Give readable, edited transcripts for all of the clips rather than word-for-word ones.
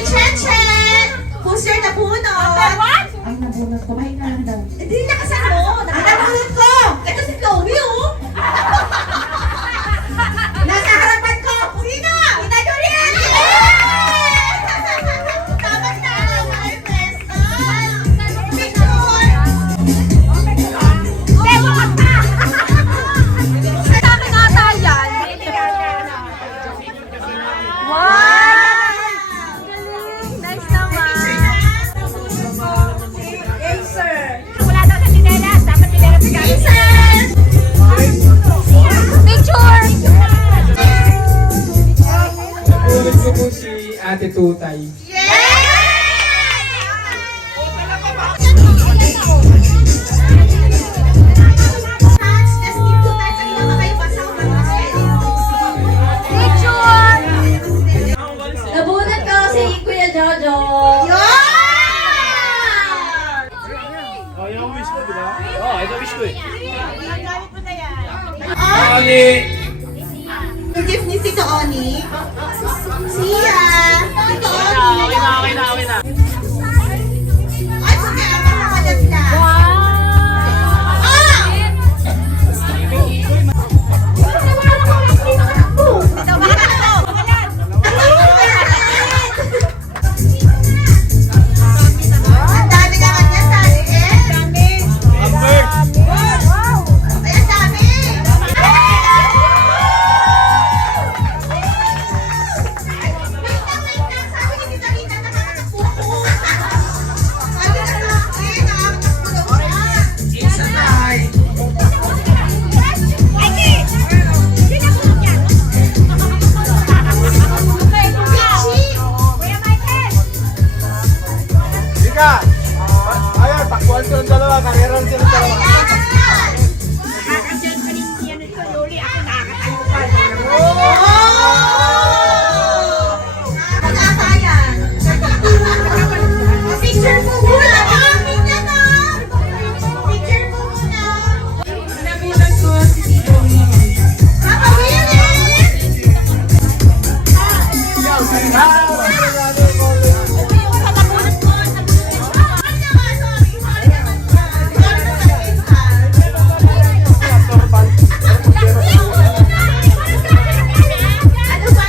Kay Chechen! Who's your nabunot? Ang nabunot ko, mahinga lang daw. Hindi nakasano. Ang nabunot ko! Ito si Chloe, oh! Nasa harapan ko! Sino? Ina Dorian! Tapos na ang my best. Picture! Dewa ka pa! Sa akin ata yan. Wow! Nice naman. Acer! Wala daw sa tinelas. Dapat tinelas sa gamit. Acer! Picture! Ulit ko po si Ate Tutay. Nabunot ko si Kuya Jojo. Oh, yung wish ko, di ba? Oh, ito wish ko eh. Ani! Yung gift ni Tito Oni. Siya! Tito Oni! Okay na. Ay, sige, makakalat na. Ah! Ang dami naman niya sa akin. Number! Ay, ang dami! Wait lang. Sabi ni Tita Rita, nakakatakbo ko. Sabi na sa akin, nakakatakbo daw siya. Isa tay! Ika! Ayun, takbuhan silang dalawa, kariran silang dalawa. Picture mo muna! Pangangin niya na! Picture mo muna! Nabunan ko si Tito Papa Willie! Ano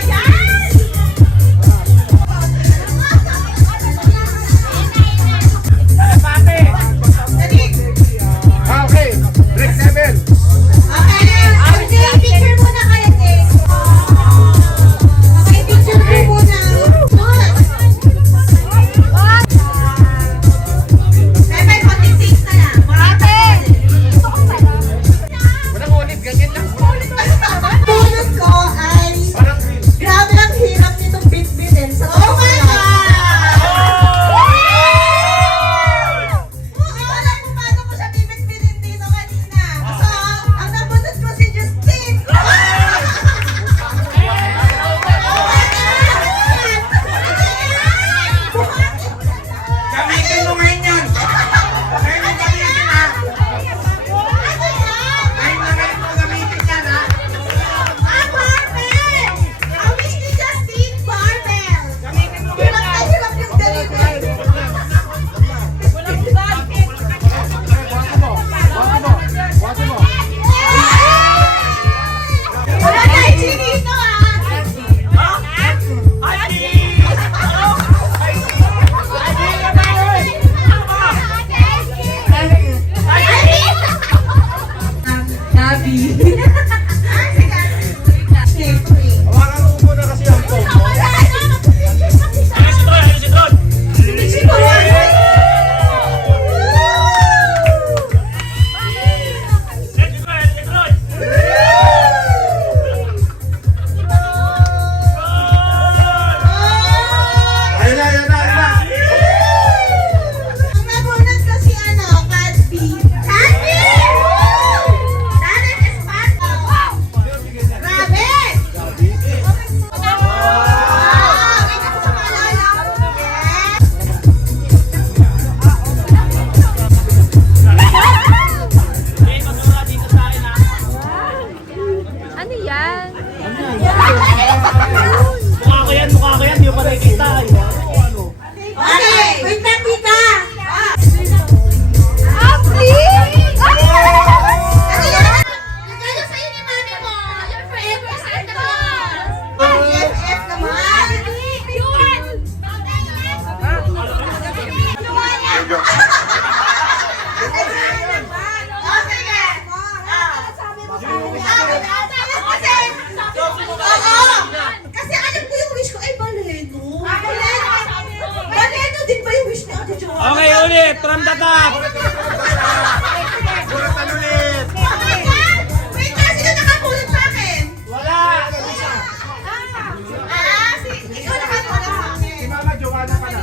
Okay, ulit. From the top. Bunutan ulit. Oh my God! Wait na, sino nakapulot sa akin? Wala. Ikaw nakapulot sa akin. Mama Joanna pala.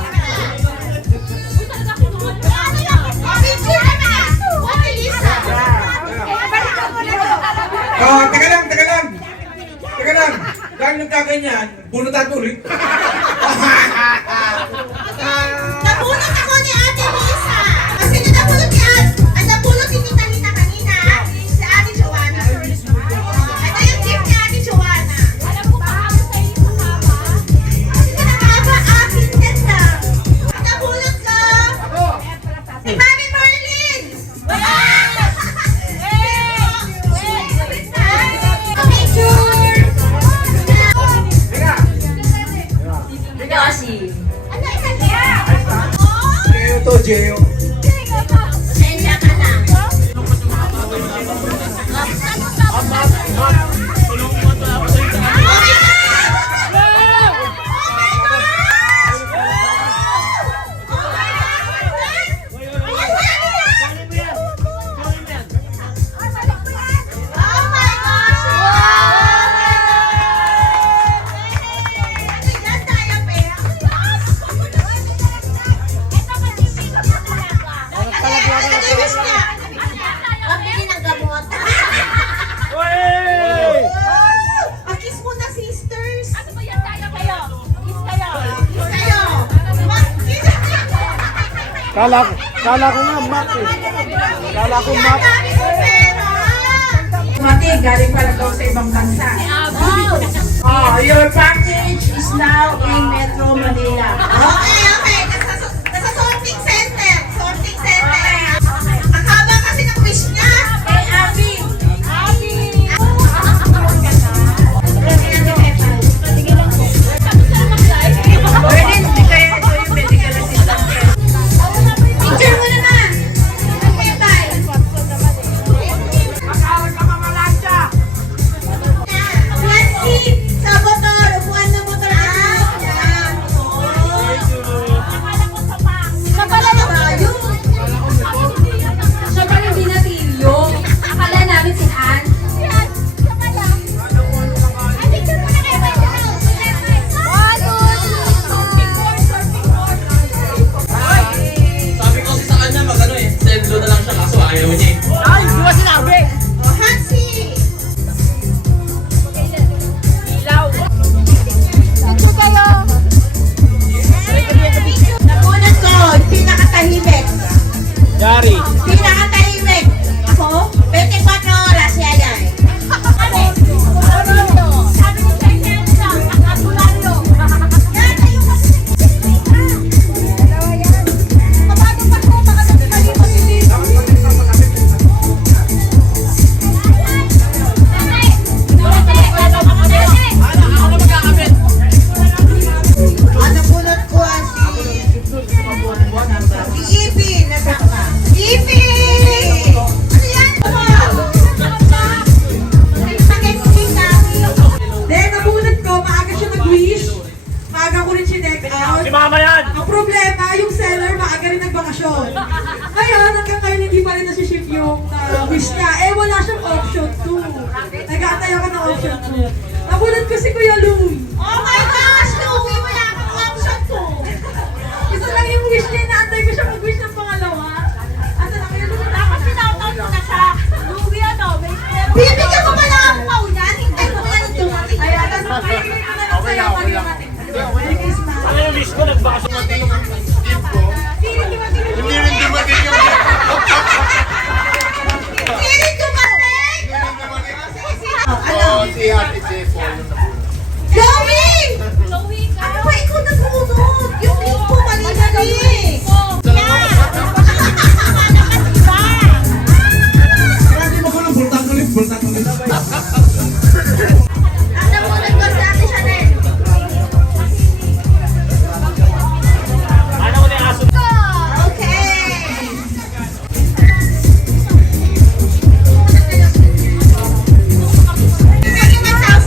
Picture na na! Ate Lisa! Oh, teka lang. Teka lang. Dahil nagkaganyan, bunutan ulit. Napulot ako ni Ate Lisa! Kasi napulot ni Tita Lina kanina, si Ate Joanna. Ito yung gift ni Ate Joanna. Alam mo ba ako sa iyo mahaba? Hindi na mahaba, akin din lang. Napulot ko! Si Mami Merlin! Picture! Yoshi. Ano isa niya? Jeo to, Jeo. Pasensya ka na. Pabili ng gamot. Pakis mo na, sisters. Ano ba yan? Tayo kayo. Kiss kayo. Kiss kayo. Mag-kiss. Kala ko nga, Mac eh. Kala ko Yan, Mac. dami ko pera. Mati, galing pala daw sa ibang bansa. Oh, your package is now in Metro Manila. Okay. Nasa sorting center. Sorting center. Ang haba kasi ng wish niya. Kay Abby. Pwede, hindi kaya ito yung medical assistant. Picture mo naman. Okay, bye. Nancy, sa motor. Upuan ng motor. Yan. Kapala na ba yun? Siya pa yung binatilyo. Akala namin si Ann. Sabi ko sa kanya, magano eh. Sendlo na lang siya kaso ayaw niya eh. Oh, Hansi. Napunod ko, pinakatahimik. Yari. Pinakatahimik. Ako, 24 oras, yayay. Yan, ayun kasi. Napulot ko si Ipi. Ipi! Ano yan? Then, nabunod ko, maaga siya nag-wish. Maaga ko rin siya deck out. Si mama yan! Ang problema, yung seller maaga rin nagbakasyon. Ngayon, hanggang ngayon hindi pa rin nasi-ship yung wish niya. Eh, wala siyang option 2. Nag-aantay ako ng option 2. Nabunod ko si Kuya Louie. Oh my gosh, Louie! Wala kang option to. Isa lang yung wish niya, naantay ko siya mag-wish ng pangalawa. Asa na Kuya Louie? Dapat Sinautan mo na siya. Louie, ano? Bibigyan ko pa lang ang pau niyan. Hintay ko na nung dumating. Ay, atas mo kayo ko na lang sa'yo pag dumating. Merry Christmas. Ano yung wish ko? Nagbakasyon. Hindi rin dumating yung Kirit dumating! Sige, sige. Ano? si Ate Jefo. Chloe! Ano ba ikaw nagsunod? Yung link mo mali-mali. Grabe mo ko ng bultan ulit. Namunod ko si Ate Chanel. Ano ko na yung aso? Okay. Sige, magsabi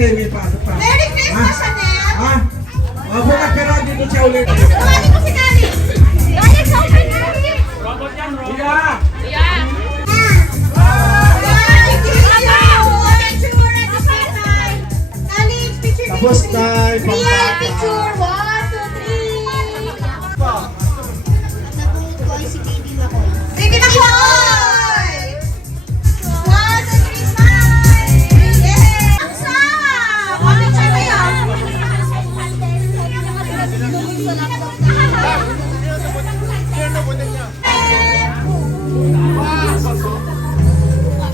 Okay, may pasok pa. Merry Christmas, Chanel! Ha? Bukas pero dito siya ulit. Tawagin mo si Kali! Kali, sa open Kali! Yeah! Tapos na yung Real picture! 1, 2, 3! Baby Makoy! 1, 2, 3, smile! Yeah! Ang sarap! Picture ba yan?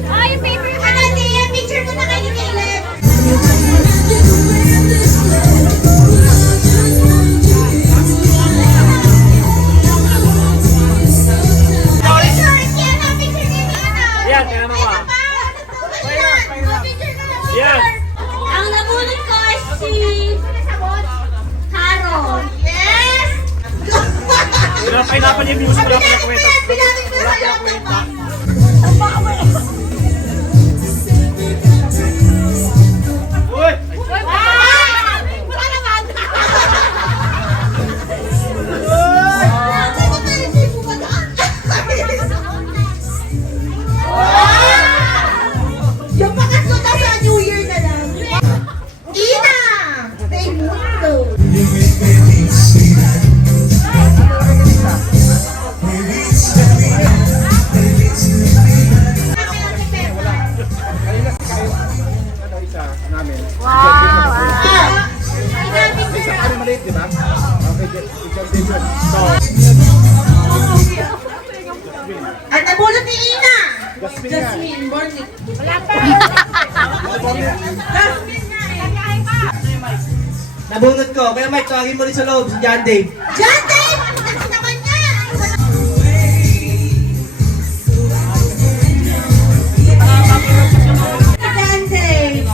Ay, paper ka na, Tia! Picture mo na kay Caleb! Picture! Yan ang picture ni Nina! Yan, tingnan mo ba? Yan. Ang nabunod ko ay si Carol. Yes! Pinapahirapan niya yung music. Wala Pinapin pinakwenta. ko sa laptop. Uy! Ah! Wala naman! Sagot na rin siya pumadaan. Yung pangatlo daw sa New Year na lang. Ina! Raimundo! Ano isa namin. Isa ano maliit, di ba? Okay, picture din yun. So, At nabulot ni Ina! Jasmine yan. Nabunot ko. Kaya Mike, tawagin mo rin sa loob si John Dave. John Dave! Ang naman niya! John Dave!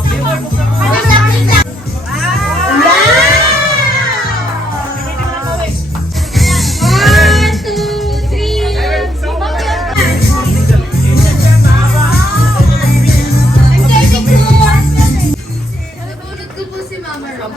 One, two, three. Nabunod ko po si Mama Rom.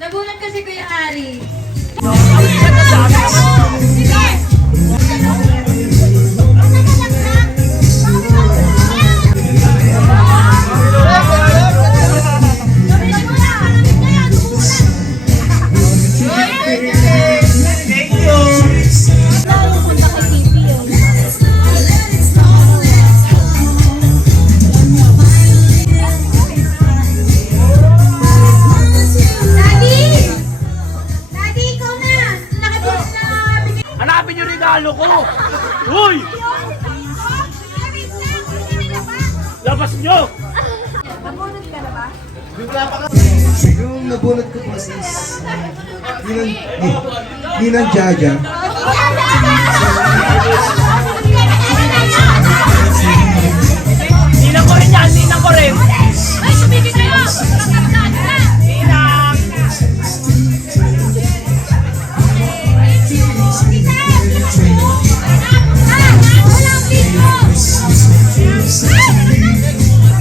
Nabunod kasi Kuya Ari. Daddy! Daddy, ikaw na! Nakabot na! Hanapin yung regalo ko! Uy! Labas nyo! Nabunod ka na ba? Yung nabunot ko po sis. Ninang Jaja. Ninang ko rin yan! Ninang ko rin! Ay, tumigil kayo! Kakatlaan na! Ninang! Walang video!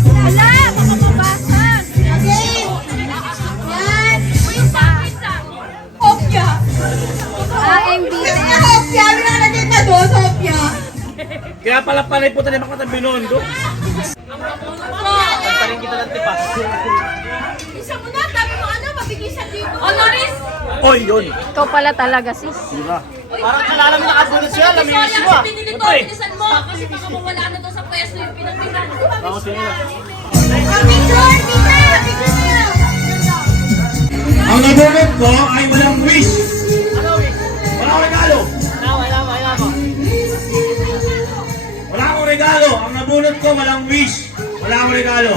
Wala! Baka mabasag! Again! Yan! Opya! AMB! Kasi nga Hopya! Nilalagay pa doon, Hopya! Kaya pala palay po tayo makatang binondo. Pantarin kita ng tipas. Isa mo na! Sabi mo ano? Mabigisan dito! Honoris! Oy, yun! Ikaw pala talaga, sis. Parang kalala mo nakabunot siya. Lamingis mo ah. Binili to, Uy! bilisan mo! Kasi baka mawala na to sa pwesto yung pinagbigan. Ako sino na. Oh, picture! Picture! Picture niyo! Ang nabunot ko ay walang wish. Wala akong regalo. Wala ko. Wala akong regalo. Ang nabunot ko walang wish. Wala akong regalo.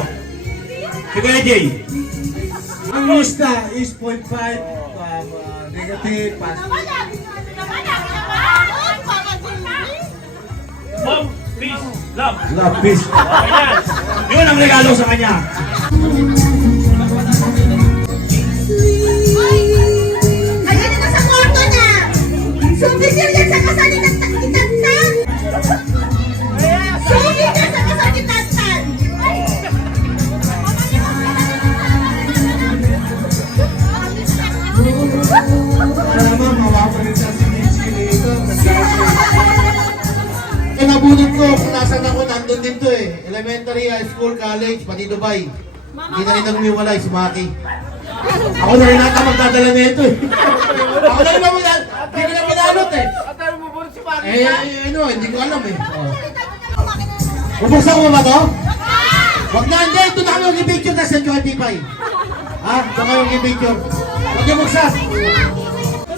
Si Kuya Jay. Ang lista is 0.5 negative pass. Mom, please. Love. Love, peace. Ayan. Yun ang regalo sa kanya. Ayan na sa kwarto na! Souvenir yan sa kasal ni Tantan! Souvenir yan sa kasal ni Tantan! Tama, mawapalit sa sinitsili ito. Eh, nabunod ko kung nasan ako, nandun din to eh. Elementary, high school, college, pati Dubai. Hindi na rin nang umiwalay si Maki. Ako na rin nata magdadala nito eh. Ako na rin magdadala. Hindi ko na pinalot eh. Ano, hindi ko alam eh. Bubuksan ko ba to? Wag na, hindi. Ito na kami mag-picture na sa QIP5. Ha? Ito kayo mag-picture. Wag niyo buksan.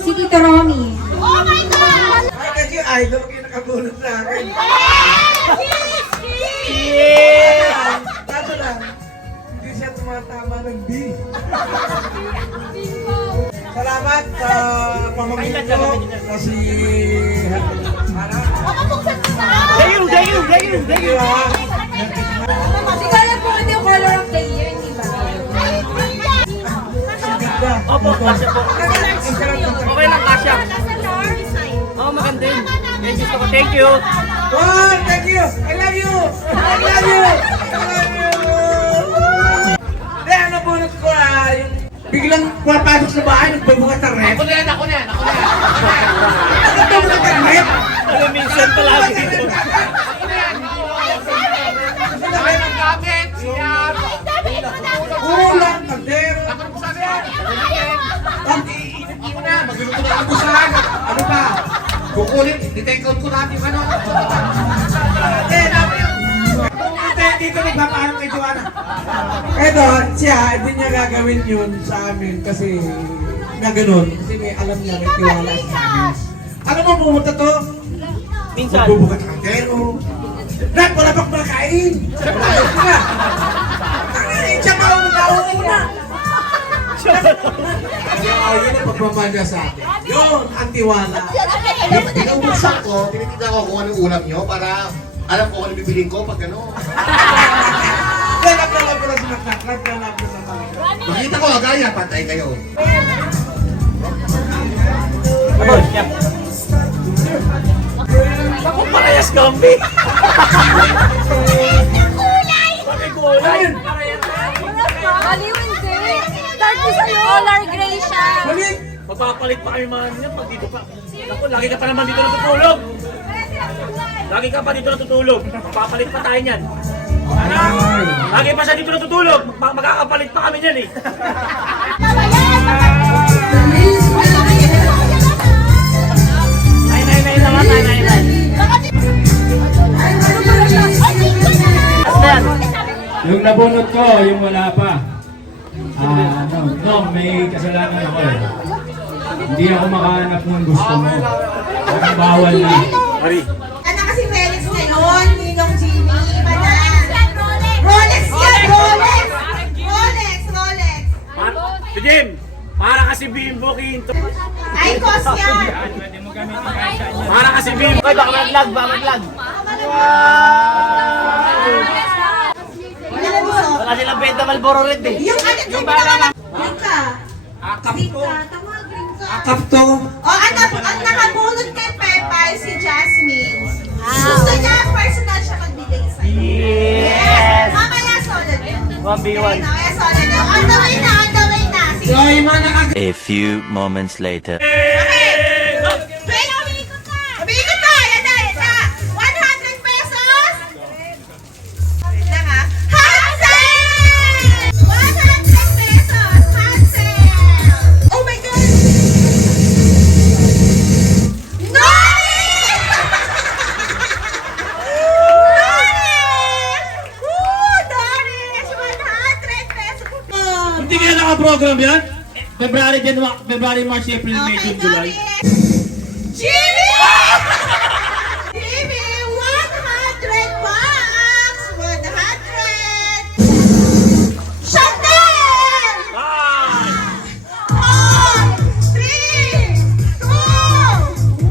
Si Tito Romy. Oh my God! Ay, kasi idol ko yung nakabunot sa akin. Kaso lang, hindi siya tumatama ng B. Salamat sa pamangkin ko na si... Thank you. Siguro po ito yung color of the year, di ba? Opo, kasya po. Okay lang, kasya. Oo, maganda yun. Yan, gusto ko. Thank you. Wow, thank you! I love you! I love you! I love you! Hindi, ang nabunot ko yung biglang pumapasok sa bahay, nagbabukas ng rep. Ako na yan. Nagbabukas ng rep! Alam, minsan palagi dito. Ulang, kaldero. Iinit mo na. Magluluto na ang busahan. Ano pa? Kukunin. Di-take out ko natin yung ano. Hindi, namin yun. Dito nagpapaano kay Joanna. Eto, siya, hindi niya gagawin yun sa amin kasi na ganun. Kasi may alam niya, may tiwala sa amin. Ano mo, pumunta to? Minsan. Magbubukat ng kaldero. Nak, wala bang makain? Ayos na. Tangin, siya ka, umunaw na. Yun ang pagpamahal sa akin. Yun, ang tiwala. Binubuksan ko, tinitignan ko kung anong ulam nyo para alam ko kung ano bibilin ko pag ano. Lalap ko na si Maknak, lalap ko na si Makita ko agaya, patay kayo. Ako parehas gambi. Bakit kulay? Baliw hindi. Dark is color gray siya. Balik! Mapapalit pa kayo mga niya pag dito pa. Naku, lagi ka pa naman dito natutulog. Lagi ka pa dito natutulog. Mapapalit pa tayo niyan. Lagi pa siya dito natutulog. Magkakapalit pa kami niyan eh. Nay naman, nay. Yung nabunot ko, yung wala pa. May kasalanan ako eh. Hindi ako makahanap ng gusto mo. Parang bawal na. Ano kasi Felix ngayon? Ninong Jimmy? Iba na. Rolex yan! Rolex! Si Jim, para kasi Bimbo Quinto. Ay, cost yan! Para kasi Bimbo. Ay, baka mag-vlog. Ilan mo? Wala silang benta Malboro Red eh. Yung ano, yung bala. Yung ka. Akap to. Tawagin ka. Akap to. O, ang nakabunod kay Pepay si Jasmine. Gusto niya, personal siya magbigay sa'yo. Yes! Mamaya solid. 1v1. Mamaya solid. On the way na. Sige. So, yung mga nakag... A few moments later. Okay. Umiikot ka. Yan na. 100 pesos. Wait lang ha. Hansel! 100 pesos. Hansel! Oh my God! Doris! Doris! 100 pesos. Hindi kaya naka-program yan? February, March, April, May, June, July. Jimmy! Jimmy, 100 bucks! 100! Chantel! 4, 3, 2, 1,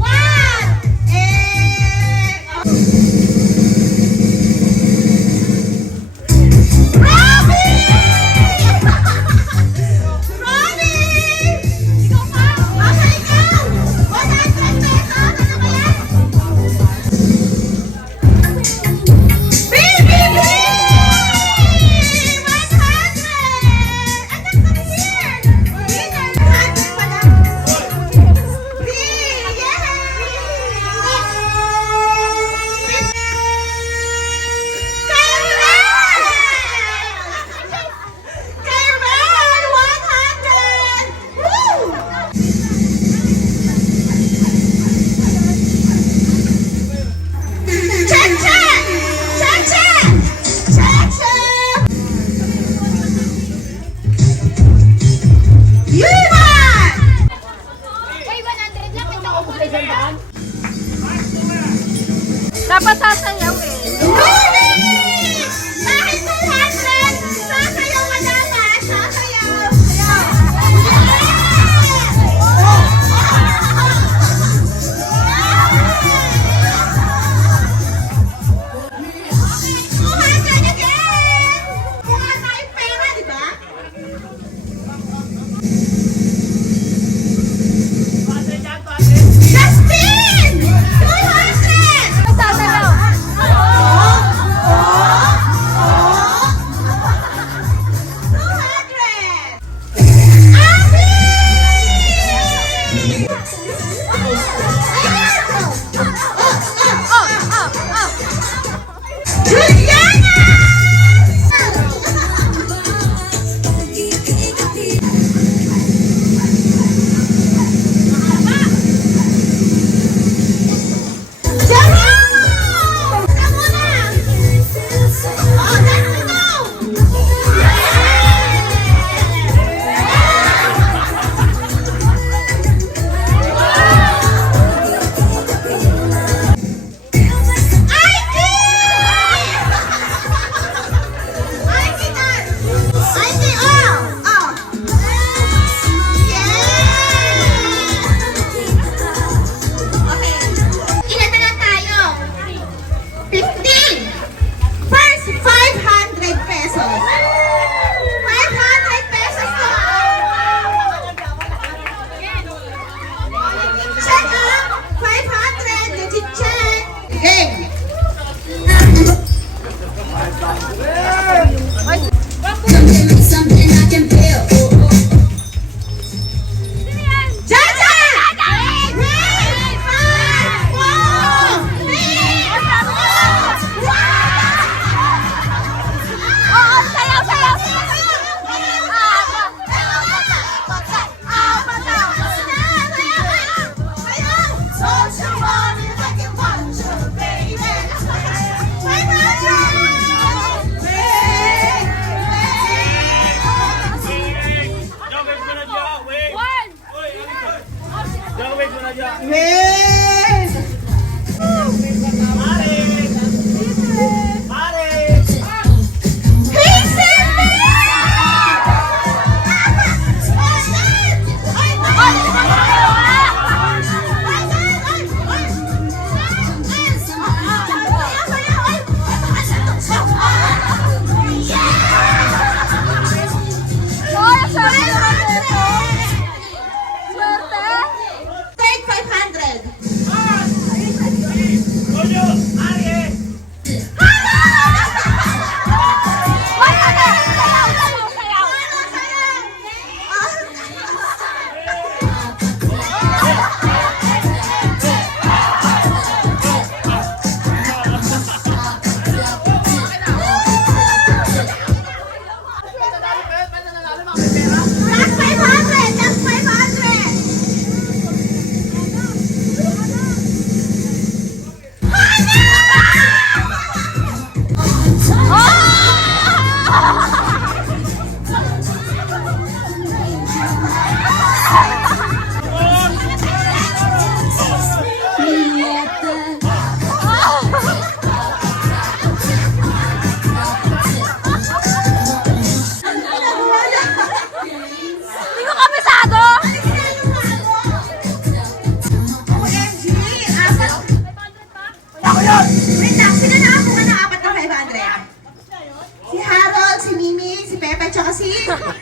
Dapat sasayaw eh. Really? Bakit 200? Sasayaw ka dapat. Sasayaw. Sasayaw.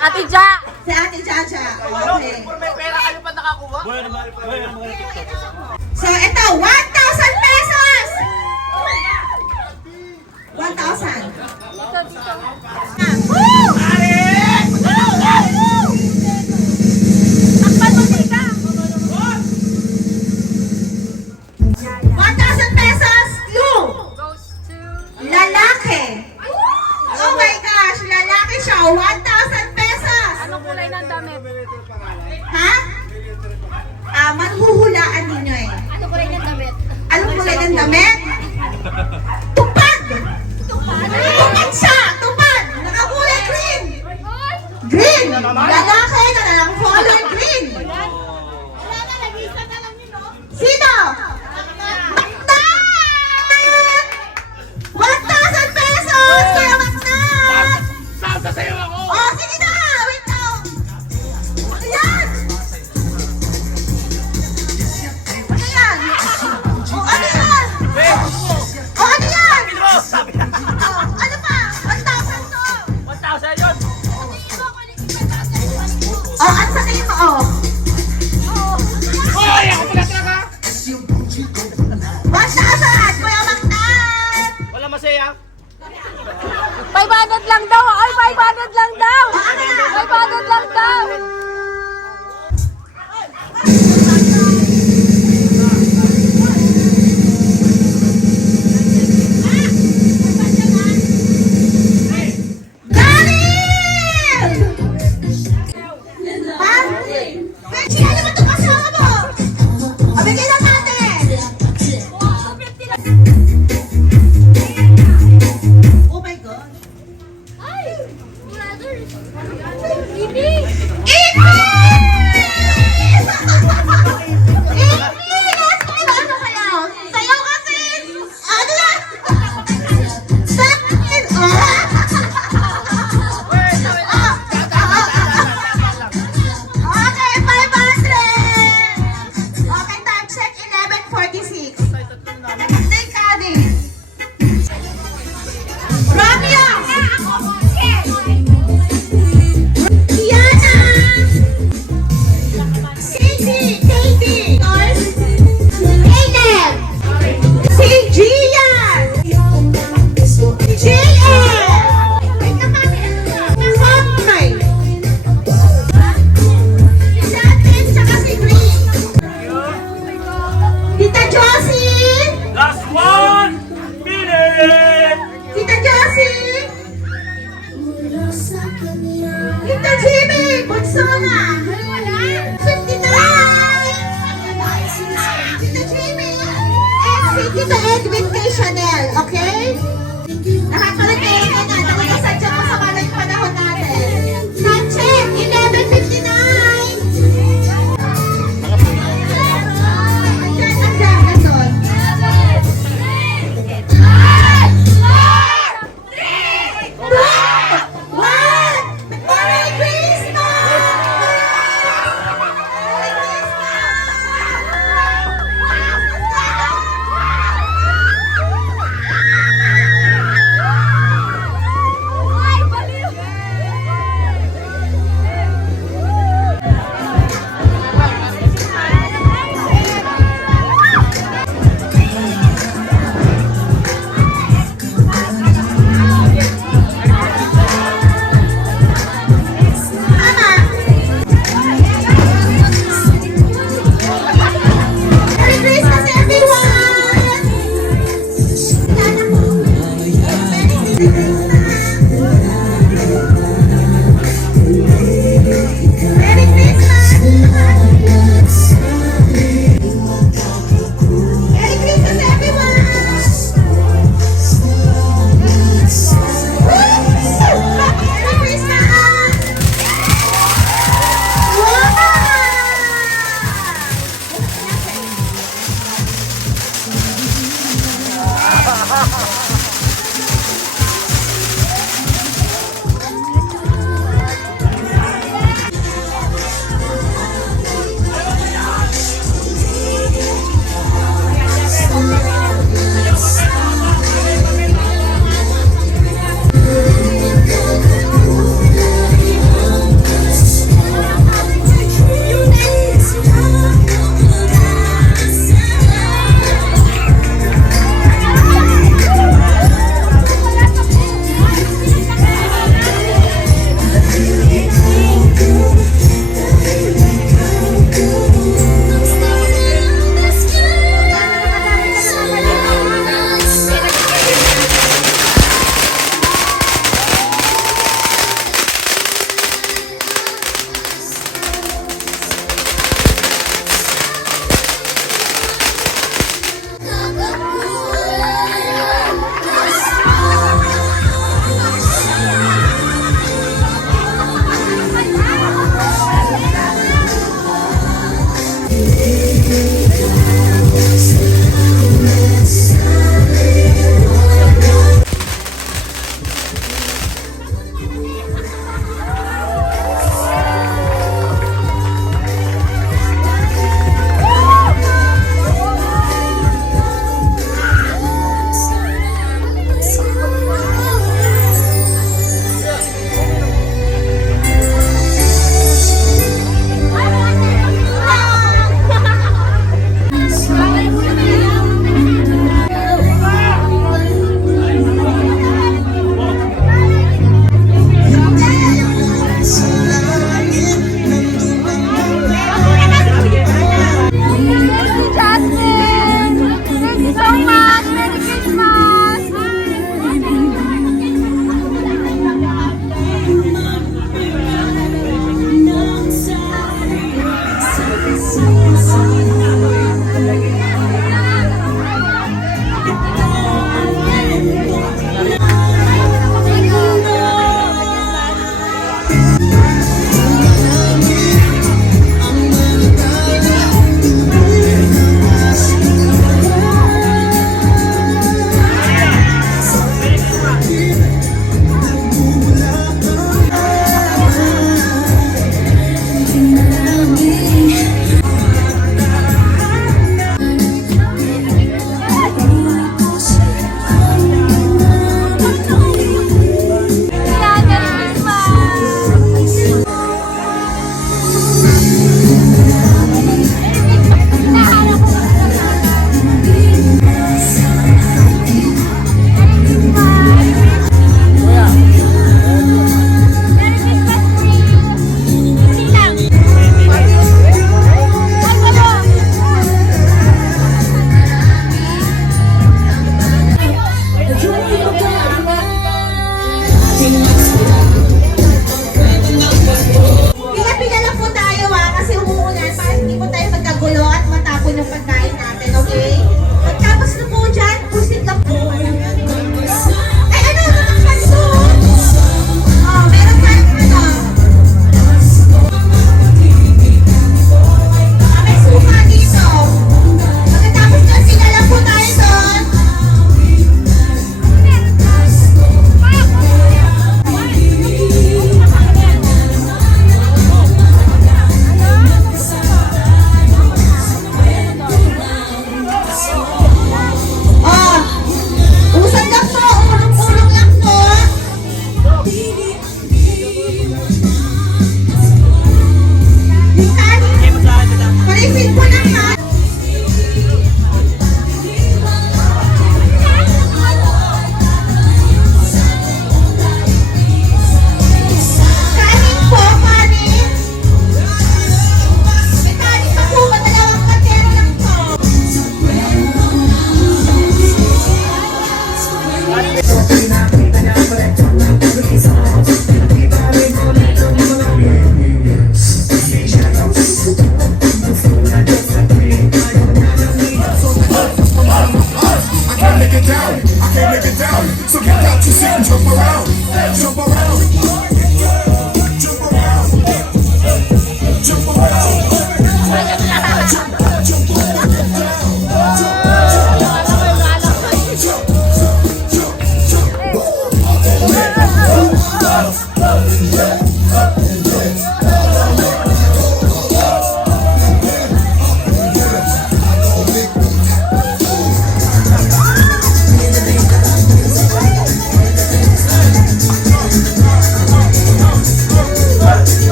Ate Ja! Si Ate Jaja. Okay. So, ito, 1,000 pesos! 1,000. Woo! Takpan mo sika! 1,000 pesos, clue! Goes to... Lalaki. Oh my gosh, lalaki siya. 1,000 pesos. Anong kulay ng damit? Ha? Manhuhulaan ninyo eh. Anong kulay ng damit? Anong kulay ng damit? Tupad! Tupad siya! Tupad! Nakakulay green! Green! Lalaki na lang color green! Sino? Macdan!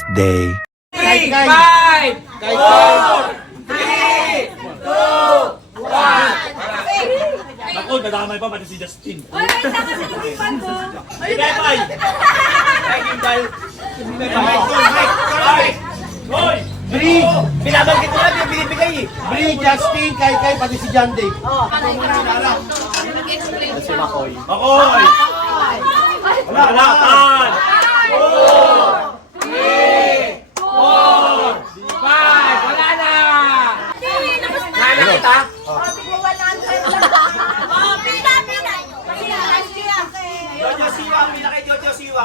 next day. Kay, kay. 5, 4, 3, 2, 1. Ako, nadamay pa pati si Justin. Oy, wait lang kasi lumipan ko. Ay, Bebay! Ay, Gimbal! Hoy! Bree, Binabanggit mo lang yung binibigay eh. Bree, Justin, kay, kay, pati si John Dave. Makoy! Harapan! 2, 3, 4, 5! Wala na! Nana kita? Jojo Siwa, pila kay Jojo Siwa.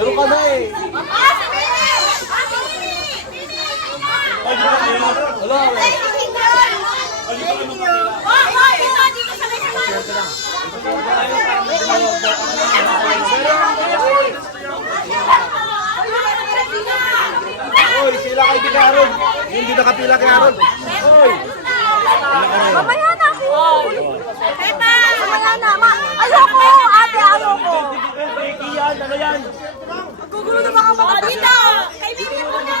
Meron ka na eh. Hoy, sila kay Aaron. Hindi nakapila kay Aaron. Hoy. Mamaya na ako. Mamaya na. Ayoko, ate, ayoko. Iyan, ano yan? Gugulo na baka mga dito. Kaibigan mo na.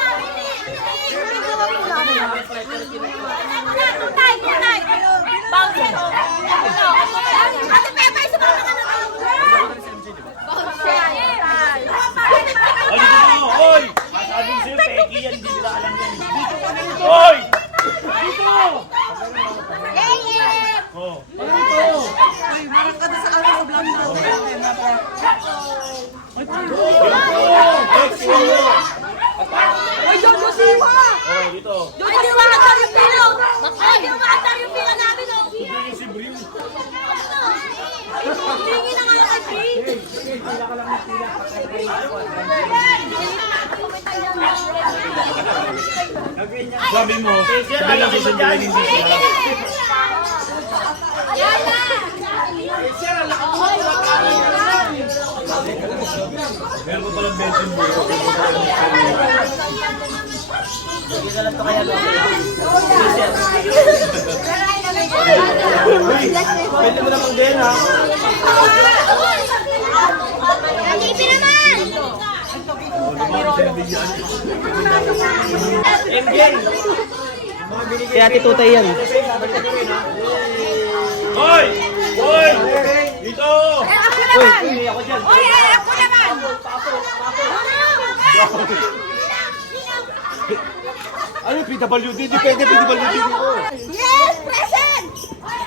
Tunay, tunay. Bouncer. Ate Pepe, sumama ka na. Bouncer. Hoy! Sabi sa'yo, peki yan, hindi nila alam yan. Hoy! Dito! Oh. Ay, Jojo Siwa! Oh, dito. Ay, diwata yung pilo! Ay, diwata yung pilo namin, oh! Hingi na nga kay Pete! Sabi mo, sabi lang sa sandali hindi sila. Ayan na! Meron ko palang bensin mo. Pwede mo namang din ha. Nalipi naman! MJ! Kaya Ate Tutay yan. Hoy! Hoy! Dito! Eh, ako naman! Oy, ako naman! Ano, PWD? Hindi pwede PWD dito. Yes, present!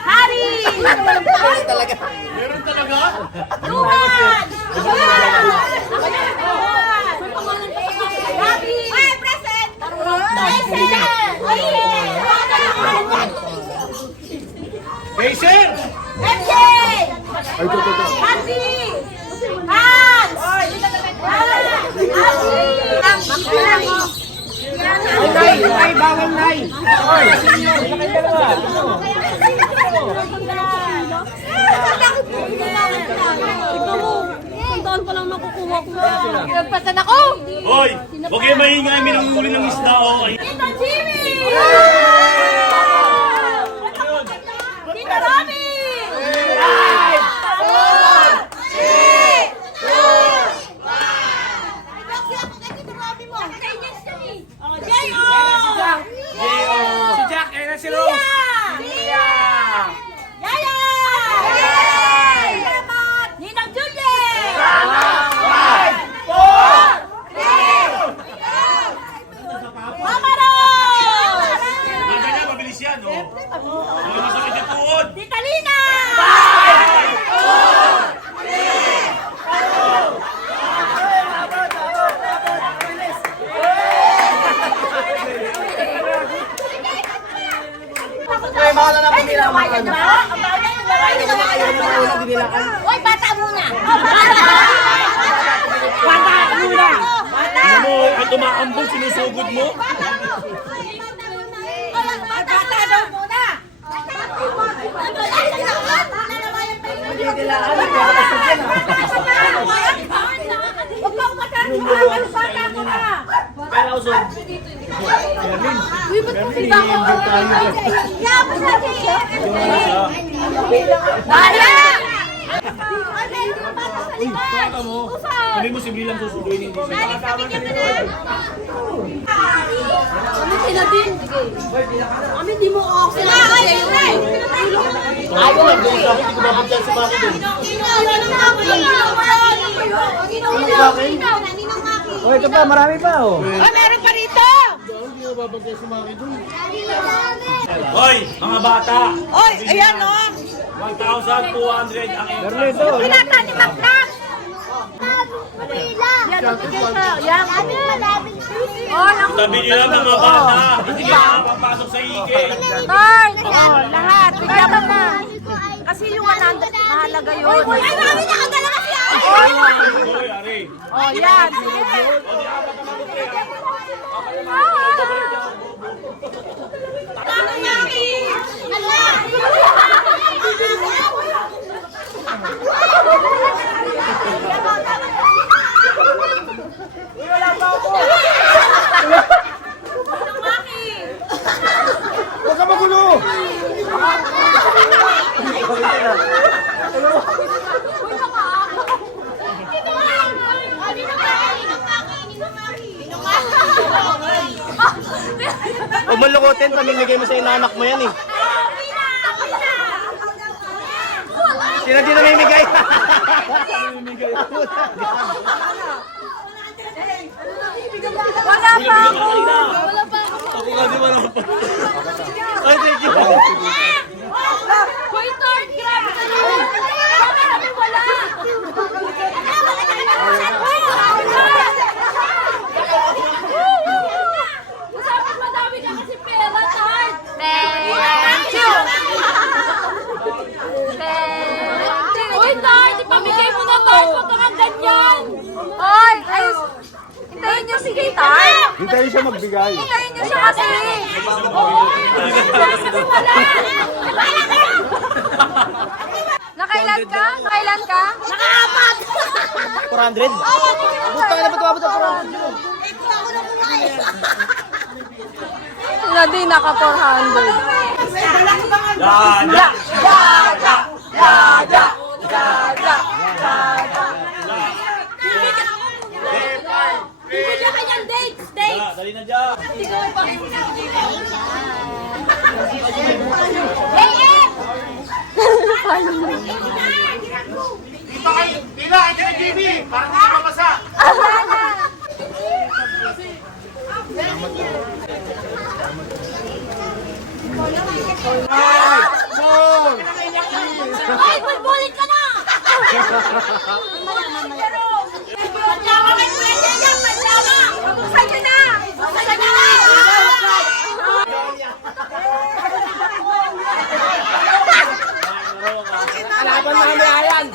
Hari! Meron talaga. Meron talaga? Luhan! Gabi! Ay, present! Present! Jason! MJ! Hansi! Hans! Ay, bawal nay. Pinagpasan ako! Hoy! Huwag kayo maingay, minanguli ng isda o. Tito Jimmy! Tito Robby! 5, 4, 3, 2, 1! Si Jack, ayun na si Rose. Hoy, bata muna. Bata! Muna! Ano mo, ang tumaambong sinusugod mo? Bata daw muna. Huwag ka umakas. Ano bata mo ka? Pero usog. Uy, ba't mo sila ako? Yapos na siya. Bala! Bata mo. Sabi mo, simili lang susuguin, hindi siya. Kami sila din. Kami di mo ako sila. Ayaw lang, ganun sa akin, hindi ko babagyan si Maki doon. Oh, ito pa, marami pa oh. Meron pa rito! Hindi ko babagyan si Maki doon. Hoy, mga bata! Oy, ayan o. 1,200 ang Meron entrance. ito. Pinata ni Maknak! Yan, nabigay ka. Yan. Oh, naku. Sabi nyo lang mga bata, hindi ka makapapasok sa hige. Tart! Oh, lahat. Bigyan ka na. Kasi yung 100, mahalaga yun. Ay, mami, nakadalawa siya! Hoy, Ari. Oh, yan. Sige. Huwag ka magulo! Huwag mo lukutin, pamimigay mo sa inanak mo yan eh. Sino di namimigay? Wala pa ako. Ako nga di man ako. Ay, thank you. Hoy, Tart, grabe ka naman. Bakit kami wala? Dapat madami ka kasi pera, Tart. Thank you. Uy, Tart, ipamigay mo na, Tart. Huwag ka kang ganyan. Hoy, hintayin niyo si Tart. Hintayin siya magbigay. Hintayin niyo siya kasi. Oo, kasi wala. Nakailan ka? Nakailan ka? Nakaapat! 400? Buta ka na ba tumabot ang 400 yun? Sila din naka 400. Dada! Bibigyan ka niyang dates! Dates! Dali na dyan! Tila, hindi ka JB! Parang hindi ka masa! Ay, bulbulit ka na! Pajama kay Pwede yan! Pajama! Buksan niyo na! Buksan niyo na! Kalaban na kami ayan!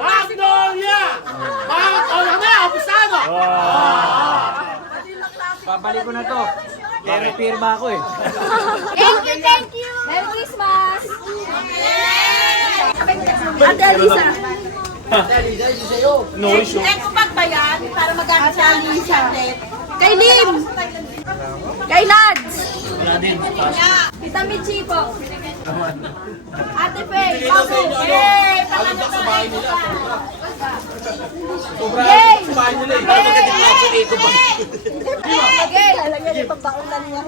Magnolia! Ano na, abusado! Babalik ko na to. Kaya may pirma ako eh. Thank you, thank you! Merry Christmas! Ate Alisa! No issue. Kaya kung pagbayan, para magamit sa amin sa Kay Lim! Kay Lads! Wala din. Tita Michi po! Ate Faye! Papo! Yay! Pangalan sa bahay nila. Yay! Yay! Lalagyan yung pagbakulan niya.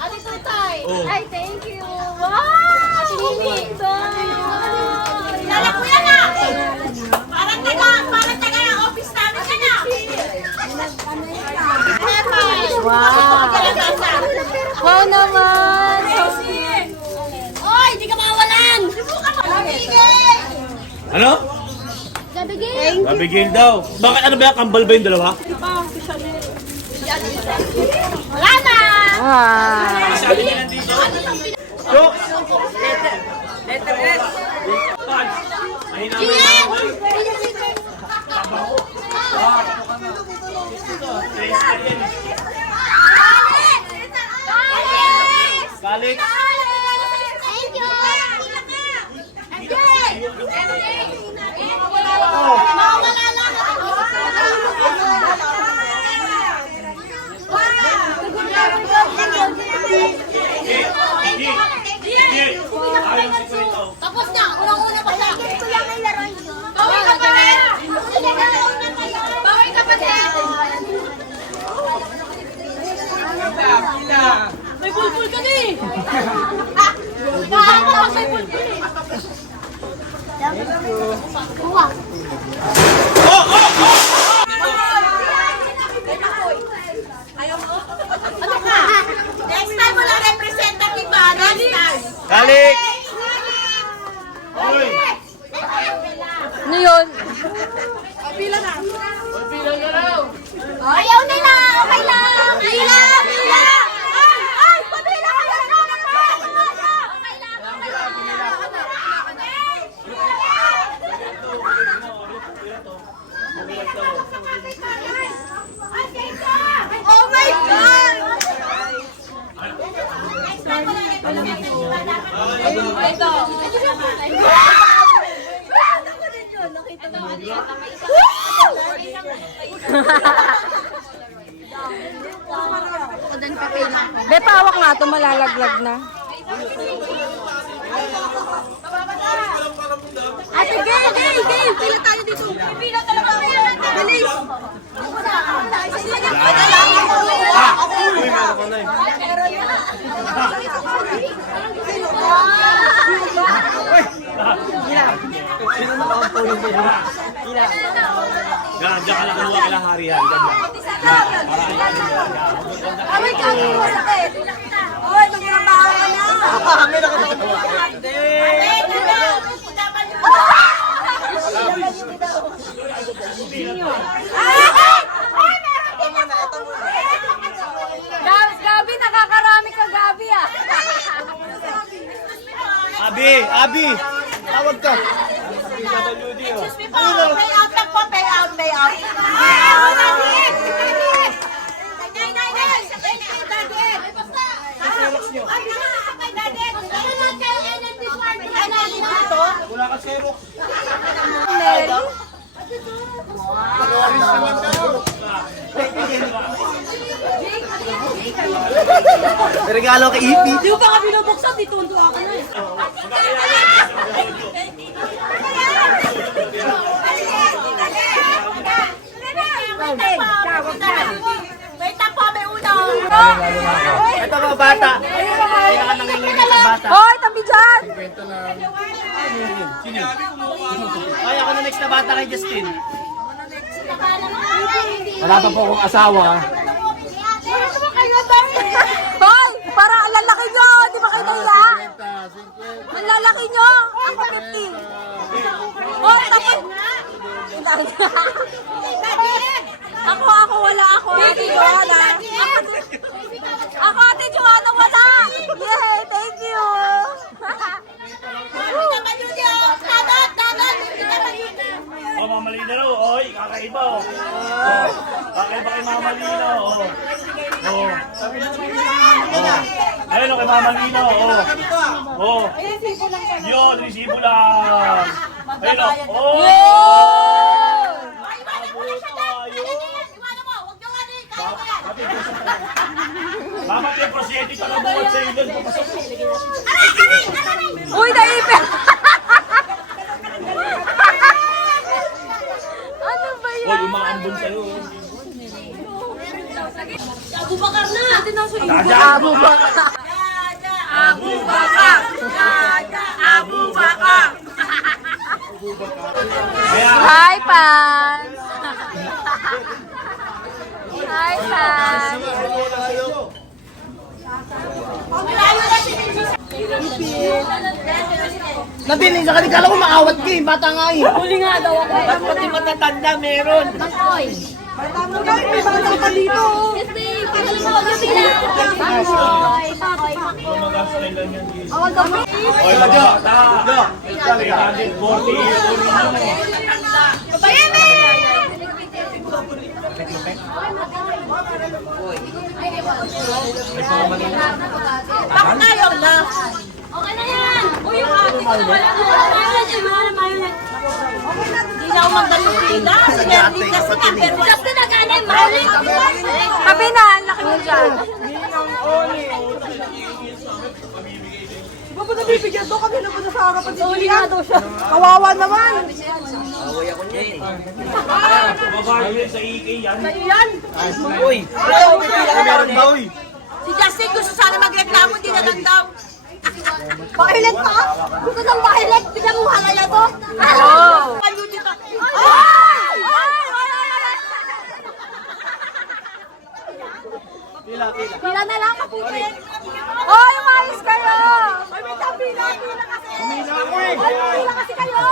Ate Tutay! Ay, thank you! Wow! Ate Lili! Kilala ko yan ah! Parang taga ng office namin ka na! Wow! Wow naman! Oy, di ka mawalan! Ano? Gabigil! Nabigil daw. Bakit ano ba yan? Kambal ba yung dalawa? Wala na! Sabi niya nandito. Jokes! Letter S! Mahina mo yung Balik! Tapos na, unang-una pa siya. Bawal ka pa rin. Bawal ka pa rin. May bulbul ka na eh. Nakakapag may bulbul eh. Ano ka? Next time wala representative ba? Next time. Balik! Ano yun? Ayaw nila! Okay lang! Pila! Pila! Ay! Pabila kayo! Okay lang! Oh my God! Ito. Be, pawak nga ito, malalaglag na. Ate, game! Pila tayo dito! Pila talaga! Bilis! Diyan ka lang kaluwa kailang harihan. Away ka! Masakit! Oy, magtrabaho ka na! Gabi, nakakarami ka, Gabi ah. Abi! Tawag ka! Excuse me po. Pay out lang po. Pay out. Nay. Wala ka Xerox! Regalo kay Ipi. Di ba ka binubuksan? Ditundo ako na eh. Wait lang po. May uno. Ito mga bata! Kailangan nanginginig sa bata. Hoy, tabi dyan! Ay, ako na next na bata kay Justin. Wala pa po akong asawa. Hoy, para ang lalaki nyo, di ba kayo nahiya? Ang lalaki nyo, ako 50. Oh, tapos. Ako, wala ako. Ate Joanna. Ako, Ate Joanna, wala. Yay, thank you. Oh, Mama Lina raw. Oy, kakaiba. Kakaiba kay Mama Lina. Ayun o, kay Mama Lina. Yun, resibo lang. Ayun o. Dapat yung presidente ka na bukod sa ilon. Uy, naipit. Ano ba Oy, yan? yung mga ambon sa'yo. Abubakar na! Atin ang suyo. Abubakar. Abubakar. Hi, Pans. Hi, Pans. Nabiling sa kanila ko maawat ka eh. Bata nga eh. Huli nga daw ako. Pati matatanda meron. Oy. May bata ka dito. Oy, bata! 340 years old Bakit ayaw na? Okay na yan! Uy, yung ate ko na wala na. Hindi na ako magdalupida. Swerte ka sa pero Just na nagana yung maling. Sabi na, ang laki mo dyan. Di ba po nabibigyan to? Kanina po nasa harapan si Julian. Kawawa naman. Babae yun sa EK yan. si Justin gusto sana magreklamo, hindi na lang daw. Pakilit pa? Gusto ng pakilit? Bigyan mo halaya to? Oh. Kayo dito. Pila na lang, kaputin. Hoy, umayos kayo! Pila kasi kayo.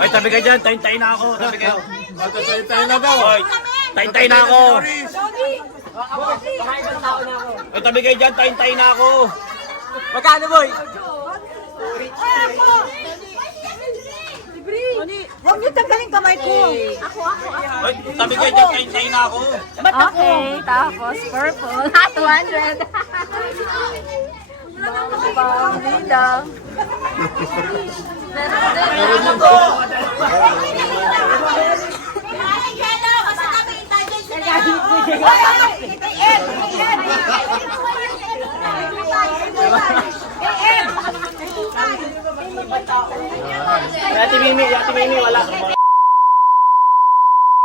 Ay, tabi ka dyan. Tayin-tayin na ako. Tabi kayo. Tayin-tayin na daw. Oy, tayin-tayin na ako. Ay, tabi kayo dyan. Tayin-tayin na ako. Magkano, boy? Huwag niyo tanggalin kamay ko. Ay, tabi kayo dyan. Tayin-tayin na ako. Okay, tapos purple. 200. Pambida. Ate Mimi, wala.